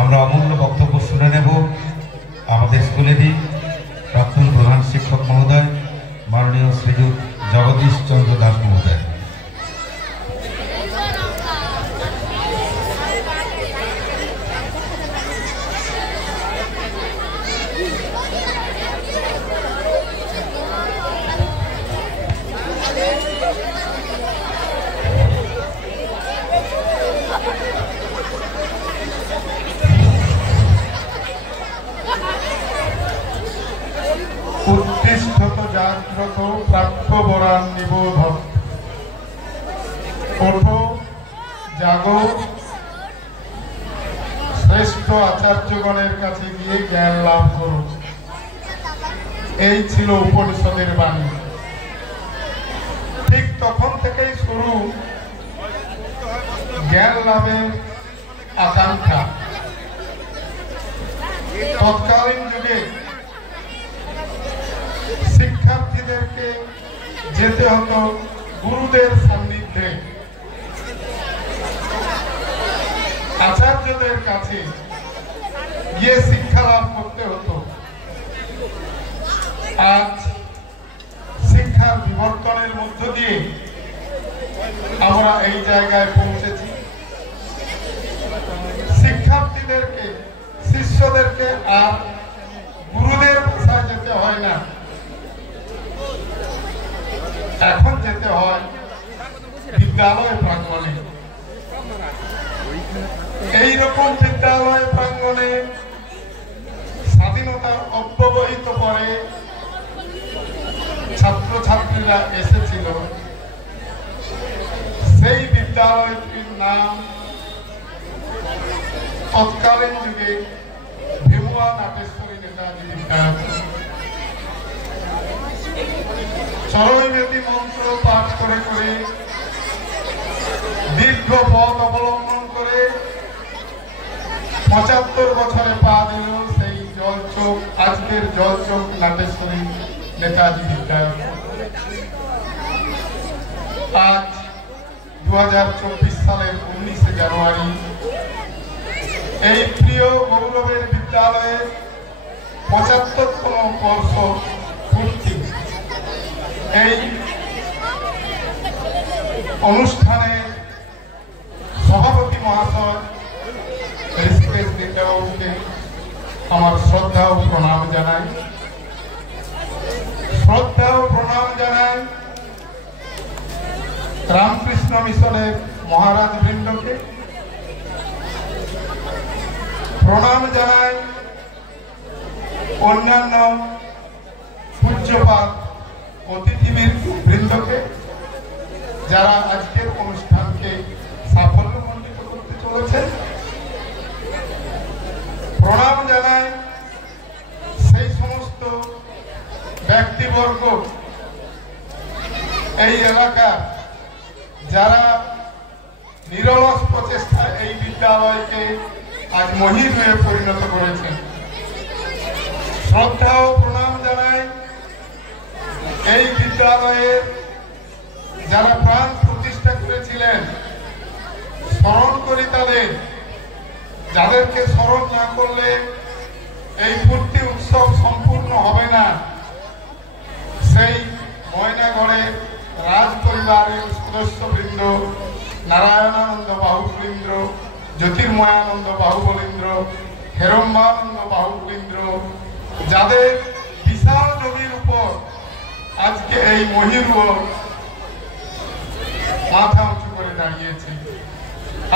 আমরা অমূল্য বক্তব্য শুনে নেব আমাদের স্কুলেরই প্রাক্তন প্রধান শিক্ষক মহোদয় মাননীয় শ্রীযুত জগদীশ চন্দ্র দাস মহোদয়। উত্তিষ্ঠত জাগ্রত প্রাপ্য বরান নিবোধ, ওঠো জাগো, শ্রেষ্ঠ আচার্যগণের কাছে গিয়ে জ্ঞান লাভ করো। এই ছিল উপনিষদের বাণী। ঠিক তখন থেকেই শুরু জ্ঞান লাভের আকাঙ্ক্ষা। তৎকালীন যুগে শিক্ষার্থীদেরকে যেতে হতো গুরুদের সান্নিধ্যে, আচার্যদের কাছে গিয়ে শিক্ষা লাভ করতে হতো। আজ শিক্ষার বিবর্তনের মধ্য দিয়ে আমরা এই জায়গায় পৌঁছেছি। শিক্ষার্থীদেরকে, শিষ্যদেরকে আর গুরুদের ভাষায় যেতে হয় না, এখন যেতে হয় বিদ্যালয় প্রাঙ্গণে। এইরকম বিদ্যালয় প্রাঙ্গণে স্বাধীনতার অব্যবহিত পরে ছাত্রছাত্রীরা এসেছিল। সেই বিদ্যালয়টির নাম তৎকালীন যুগে ভেমুয়া নাটেশ্বরী নেতাজি বিদ্যালয়। চরৈবেদী মন্ত্র পাঠ করে করে দীর্ঘ পথ অবলম্বন করে ৭৫ বছরে পা দিল সেই জলচোখ, আজকের জলচোখ নাটেশ্বরী নেতাজি বিদ্যালয়। আজ ২০২৪ সালের ১৯শে জানুয়ারি এই প্রিয় গৌরবের বিদ্যালয়ে ৭৫তম বর্ষ পূর্তি। এই অনুষ্ঠানে সভাপতি মহাশয় ঋষিকেশ দেববাবুকে আমার শ্রদ্ধা ও প্রণাম জানাই। শ্রদ্ধা ও প্রণাম জানাই রামকৃষ্ণ মিশনের মহারাজ বৃন্দকে, প্রণাম জানাই অন্যান্য পূজ্যপাত অতিথিবৃন্দ বৃন্দকে, যারা আজকের অনুষ্ঠানকে সাফল্যমণ্ডিত করতে চলেছেন। প্রণাম জানাই সেই সমস্ত ব্যক্তিবর্গ এই এলাকা যারা নিরলস প্রচেষ্টায় এই বিদ্যালয়কে আজ মহিম হয়ে পরিণত করেছেন। শ্রদ্ধা ও প্রণাম জানাই এই বিদ্যালয়ের যারা প্রাণ প্রতিষ্ঠা করেছিলেন। স্মরণ করি তাদের, যাদেরকে স্মরণ না করলে এই পূর্তি উৎসব সম্পূর্ণ হবে না। সেই ময়নাগড়ের রাজ পরিবারের সদস্যবৃন্দ, নারায়ণানন্দ বাহুবলীন্দ্র, জ্যোতির্ময়ানন্দ বাহুবলীন্দ্র, হেরম্বানন্দ বাহুবলীন্দ্র, যাদের বিশাল জমির উপর আজকে এই মহিরুহ মাথা উঁচু করে দাঁড়িয়েছে।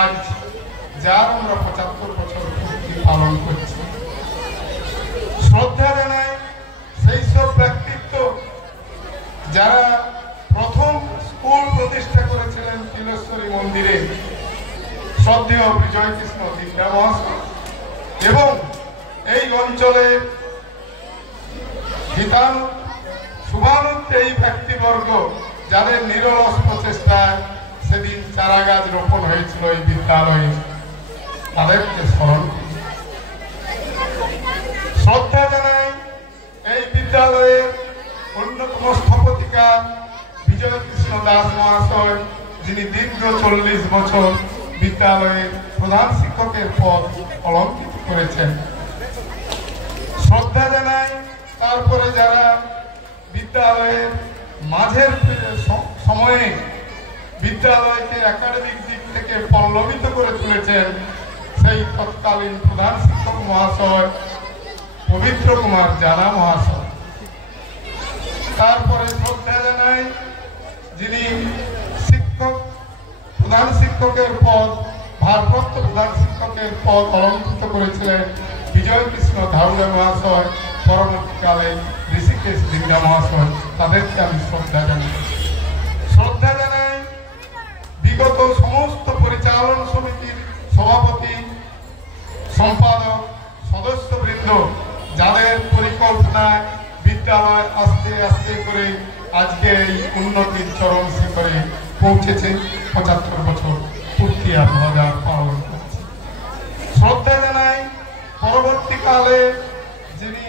আজ যার আমরা ৭৫ বছর পূর্তি পালন করছি। শ্রদ্ধা জানাই সেই সব ব্যক্তিত্ব যারা প্রথম স্কুল প্রতিষ্ঠা করেছিলেন তিলেশ্বরী মন্দিরে, শ্রদ্ধেয় বিজয় কৃষ্ণ দিব্যা মহাশয়, এবং এই অঞ্চলে শুভানুদ্ধ এই ব্যক্তিবর্গ যাদের নিরলস প্রচেষ্টায় সেদিন চারা গাছ রোপণ হয়েছিল এই বিদ্যালয়ে, তাদেরকে স্মরণ করি। শ্রদ্ধা জানাই এই বিদ্যালয়ের অন্যতম স্থপতিকার বিজয় কৃষ্ণ দাস মহাশয়, যিনি দীর্ঘ ৪০ বছর বিদ্যালয়ের প্রধান শিক্ষকের পদ অলঙ্কৃত করেছেন। শ্রদ্ধা জানাই তারপরে যারা বিদ্যালয়ের মাঝের সময়ে বিদ্যালয়কে একাডেমিক দিক থেকে পল্লবিত করে তুলেছেন, সেই তৎকালীন প্রধান শিক্ষক মহাশয় পবিত্র কুমার জানা মহাশয়। তারপরে শ্রদ্ধা জানাই যিনি প্রধান শিক্ষকের পদ, ভারপ্রাপ্ত প্রধান শিক্ষকের পদ অলঙ্কৃত করেছিলেন বিজয় কৃষ্ণ ধারুড়ে মহাশয়, পরবর্তীকালে ঋষিকেশ দিঙ্গা মহাশয়, তাদেরকে আমি শ্রদ্ধা জানাই। শ্রদ্ধা জানাই বিগত সমস্ত পরিচালন সমিতির সভাপতি, সম্পাদক, সদস্যবৃন্দ, যাদের পরিকল্পনায় বিদ্যালয় আস্তে আস্তে করে আজকে এই উন্নতির চরম শিখরে পৌঁছেছে। 75 বছর পূর্তি আমরা পালন করছি। শ্রদ্ধা জানাই পরবর্তীকালে যিনি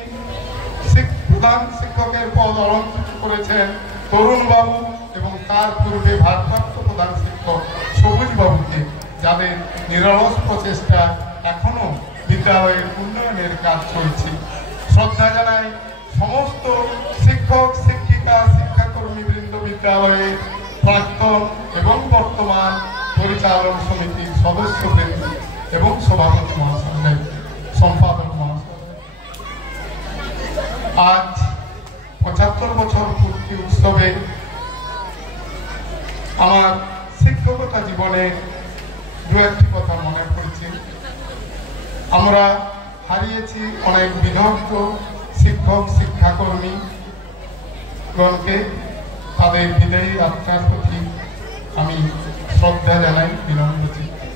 প্রধান শিক্ষকের পদ অলঙ্কৃত করেছেন তরুণ বাবু, এবং তার পূর্বে ভারপ্রাপ্ত প্রধান শিক্ষক সবুজ বাবুকে, যাদের নিরলস প্রচেষ্টা এখনো বিদ্যালয়ের উন্নয়নের কাজ চলছে। শ্রদ্ধা জানাই সমস্ত শিক্ষক, শিক্ষিকা, শিক্ষাকর্মী বৃন্দ, বিদ্যালয়ের প্রাক্তন এবং বর্তমান পরিচালন সমিতির সদস্যবৃন্দ এবং সভাপতি মহাশয়, সম্পাদক মহাশয়। আজ 75 বছর পূর্তি উৎসবে আমার শিক্ষকতা জীবনে দু একটি কথা মনে পড়ছে। আমরা হারিয়েছি অনেক বিদগ্ধ শিক্ষক, শিক্ষাকর্মী গণকে। তাদের বিদায়ী আত্মার প্রতি আমি শ্রদ্ধা জানাই বিনম্র চিত্তে।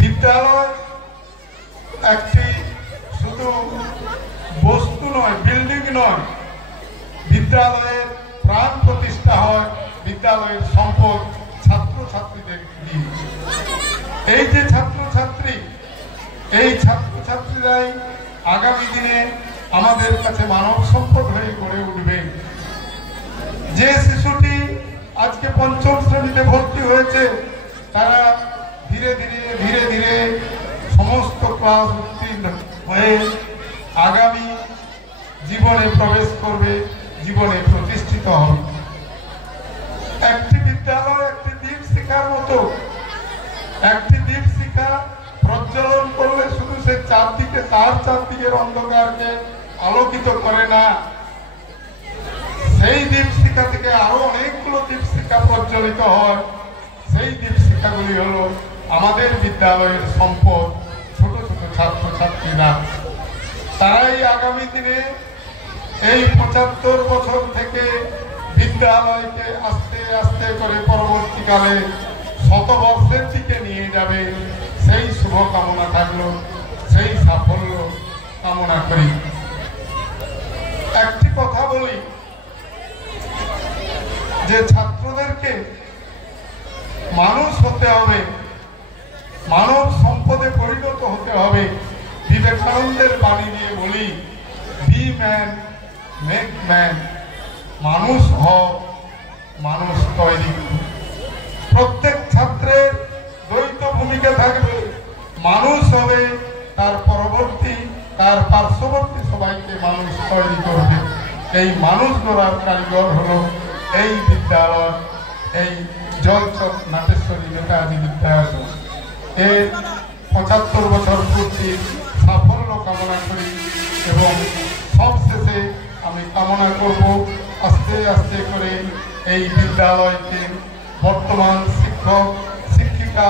বিদ্যালয় একটি শুধু বস্তু নয়, বিল্ডিং নয়, বিদ্যালয়ের প্রাণ প্রতিষ্ঠা হয় বিদ্যালয়ের সম্পদ ছাত্রছাত্রীদের দিয়ে। এই যে ছাত্রছাত্রী, এই ছাত্রছাত্রীরাই আগামী দিনে আমাদের কাছে মানব সম্পদ হয়ে গড়ে উঠবে। যে শিশুটি আজকে 5ম শ্রেণীতে ভর্তি হয়েছে, তারা ধীরে ধীরে সমস্ত ক্লাস উত্তীর্ণ হয়ে আগামী জীবনে প্রবেশ করবে, জীবনে প্রতিষ্ঠিত হবে। একটি বিদ্যালয় একটি দীপ শিখার মতো। একটি দীপ শিখা প্রজ্বলন করলে শুধু সে চারদিকের অন্ধকারকে আলোকিত করে না, সেই দীপ শিখা থেকে আরো অনেকগুলো দীপ শিখা প্রজ্বলিত হয়। সেই দীপ শিখাগুলি হলো আমাদের বিদ্যালয়ের সম্পদ, ছোট ছোট ছাত্রছাত্রীরা। তারাই আগামী দিনে এই 75 বছর থেকে বিদ্যালয়কে আস্তে আস্তে করে পরবর্তীকালে শতবর্ষের দিকে নিয়ে যাবে। সেই শুভকামনা থাকলো, সেই সাফল্য কামনা করি। একটি কথা বলি যে ছাত্রদেরকে মানুষ হতে হবে, মানব সম্পদে পরিণত হতে হবে। বিবেকানন্দের বাণী দিয়ে বলি, বি ম্যান মেক ম্যান, মানুষ হও, মানুষ তৈরি। প্রত্যেক ছাত্রের দ্বৈত ভূমিকা থাকবে। মানুষ হবে, তার পরবর্তী, তার পার্শ্ববর্তী সবাইকে মানুষ তৈরি করবে। এই মানুষ গড়ার কারিগর হলো এই বিদ্যালয়, এই জলচক নাটেশ্বরী নেতাজি বিদ্যালয়। এর 75 বছর পূর্তির সাফল্য কামনা করি এবং সবশেষে আমি কামনা করব আস্তে আস্তে করে এই বিদ্যালয়কে বর্তমান শিক্ষক, শিক্ষিকা,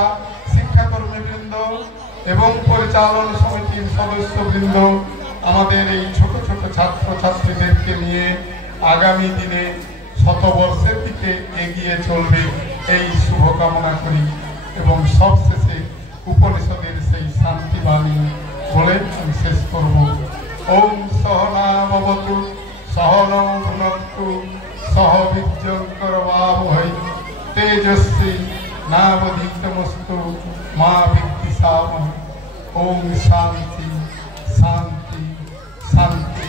শিক্ষাকর্মীবৃন্দ এবং পরিচালন সমিতির সদস্যবৃন্দ আমাদের এই ছোট ছোট ছাত্রছাত্রীদেরকে নিয়ে আগামী দিনে শতবর্ষের দিকে এগিয়ে চলবে, এই শুভকামনা করি এবং সবশেষে উপনিষদের সেই শান্তি বাণী বলে আমি শেষ করব। ওম সহনা ভবতু সহনৌ ভুনক্তু সহ বীর্যঙ্করবাবহৈ তেজস্বী নাবধীতমস্তু মা বিদ্বিষাবহৈ। ওম শান্তি শান্তি শান্তি।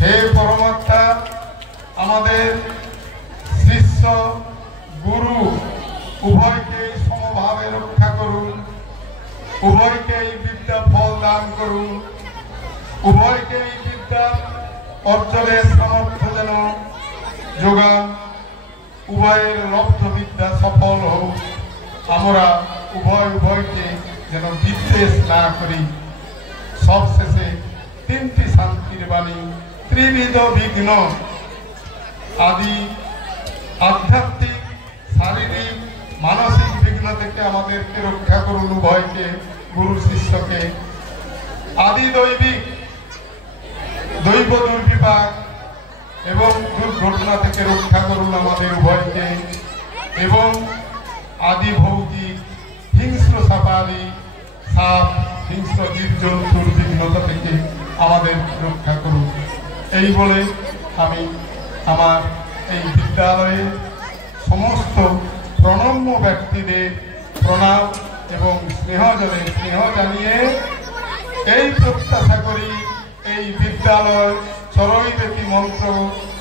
হে পরমাত্মা, আমাদের শিষ্য গুরু উভয়কেই সমভাবে রক্ষা করুন, উভয়কেই দান করুন। উভয়কে এই বিদ্যা অর্জনের সামর্থ্য যেন যোগান, উভয়ের লব্ধ বিদ্যা সফল হোক। আমরা উভয়কে যেন বিদ্বেষ না করি। সবশেষে তিনটি শান্তির বাণী, ত্রিবিধ বিঘ্ন, আদি আধ্যাত্মিক, শারীরিক, মানসিক বিঘ্ন থেকে আমাদেরকে রক্ষা করুন উভয়কে, গুরু শিষ্যকে। আদি দৈবিক, দৈব দুর্বিপাক এবং দুর্ঘটনা থেকে রক্ষা করুন আমাদের উভয়কে, এবং আদি ভৌতিক হিংস্র সাপাদি, সাপ, হিংস্র জীবজন্তুর বিঘ্নতা থেকে আমাদের রক্ষা করুন। এই বলে আমি আমার এই বিদ্যালয়ে সমস্ত প্রণম্য ব্যক্তিদের প্রণাম এবং স্নেহ জানিয়ে এই প্রত্যাশা করি এই বিদ্যালয় চরৈবেতি মন্ত্র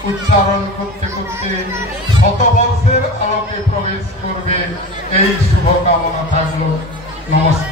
উচ্চারণ করতে করতে শতবর্ষের আলোকে প্রবেশ করবে, এই শুভকামনা থাকলো। নমস্কার।